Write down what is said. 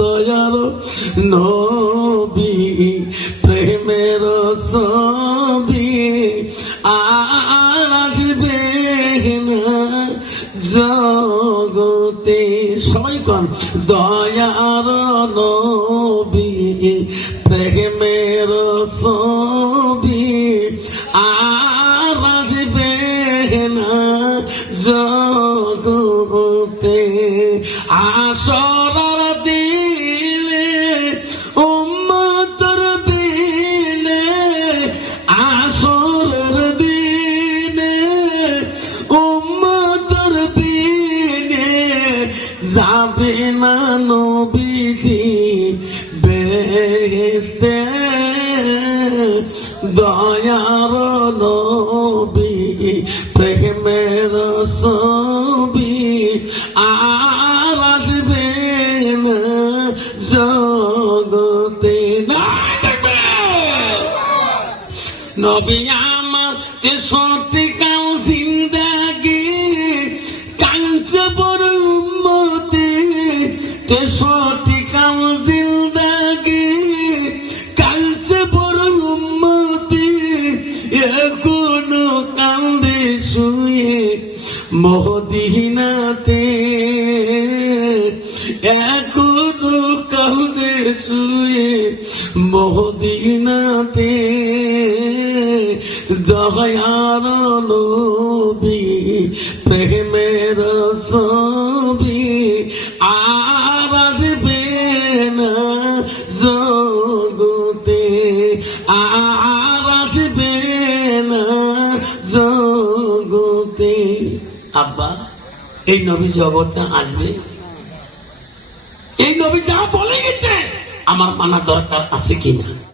দয়ার নবী প্রেমের ছবি আর আসবে না জগতে। সবাই কোন দয়ার নবী প্রেমের ছবি আর আসবে না জগতে। আসরার দিলে উম্মতের দিলে আসরের দিনে উম্মতের দিনে যাবে না নবীজি বেহেশতে। দয়ার নবী প্রেমের ছবি আর আসবে না জগতে। নবী আমার যে সত্যিকাল জিন্দাগি কাঁদছে বড় উম্মতে, যে সত্যিকাল জিন্দাগি কাঁদছে বড় উম্মতে। এখনো কান্দে শুয়ে মদিনাতে, এখনো কান্দে শুয়ে মদিনাতে। দয়ার নবী প্রেমের ছবি আর আসবে না জগতে, আর আসবে না জগতে। আব্বা এই নবী জগৎটা আসবে, এই নবী যা বলে গেছে আমার মানা দরকার আছে কিনা?